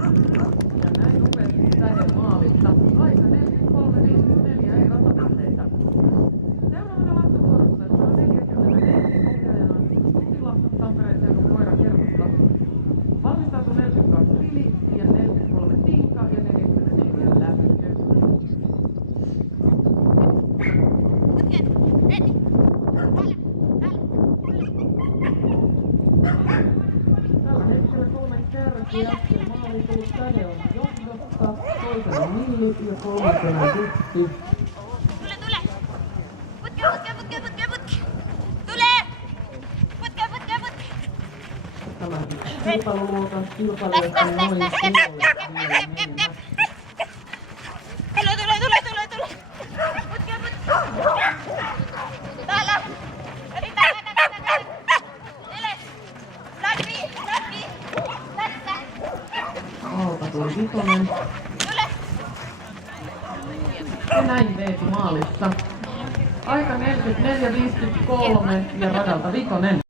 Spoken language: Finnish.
Ja näin nopeasti Tähden maalista. Aika 43.54 ei ratapisteitä. Seuraavana vastavuorossa 140 ohjaajana Sutila, Tampereen seudun koirakerhosta. Valmistautuu 42 Lili ja 43 Tinka ja 44 Lähtö. Tällä hetkellä 3 kärkiä ja maaliin tullut Tähde on johdossa, toisena Milli ja kolmantena Tytti. Tule! Putke! Tule! Tämä kilpailuluokan kilpailijoista oli silloin Tule! Täällä! Alta tuli vitonen. Ja näin Veeti maalissa. Aika 44.53 ja radalta vitonen.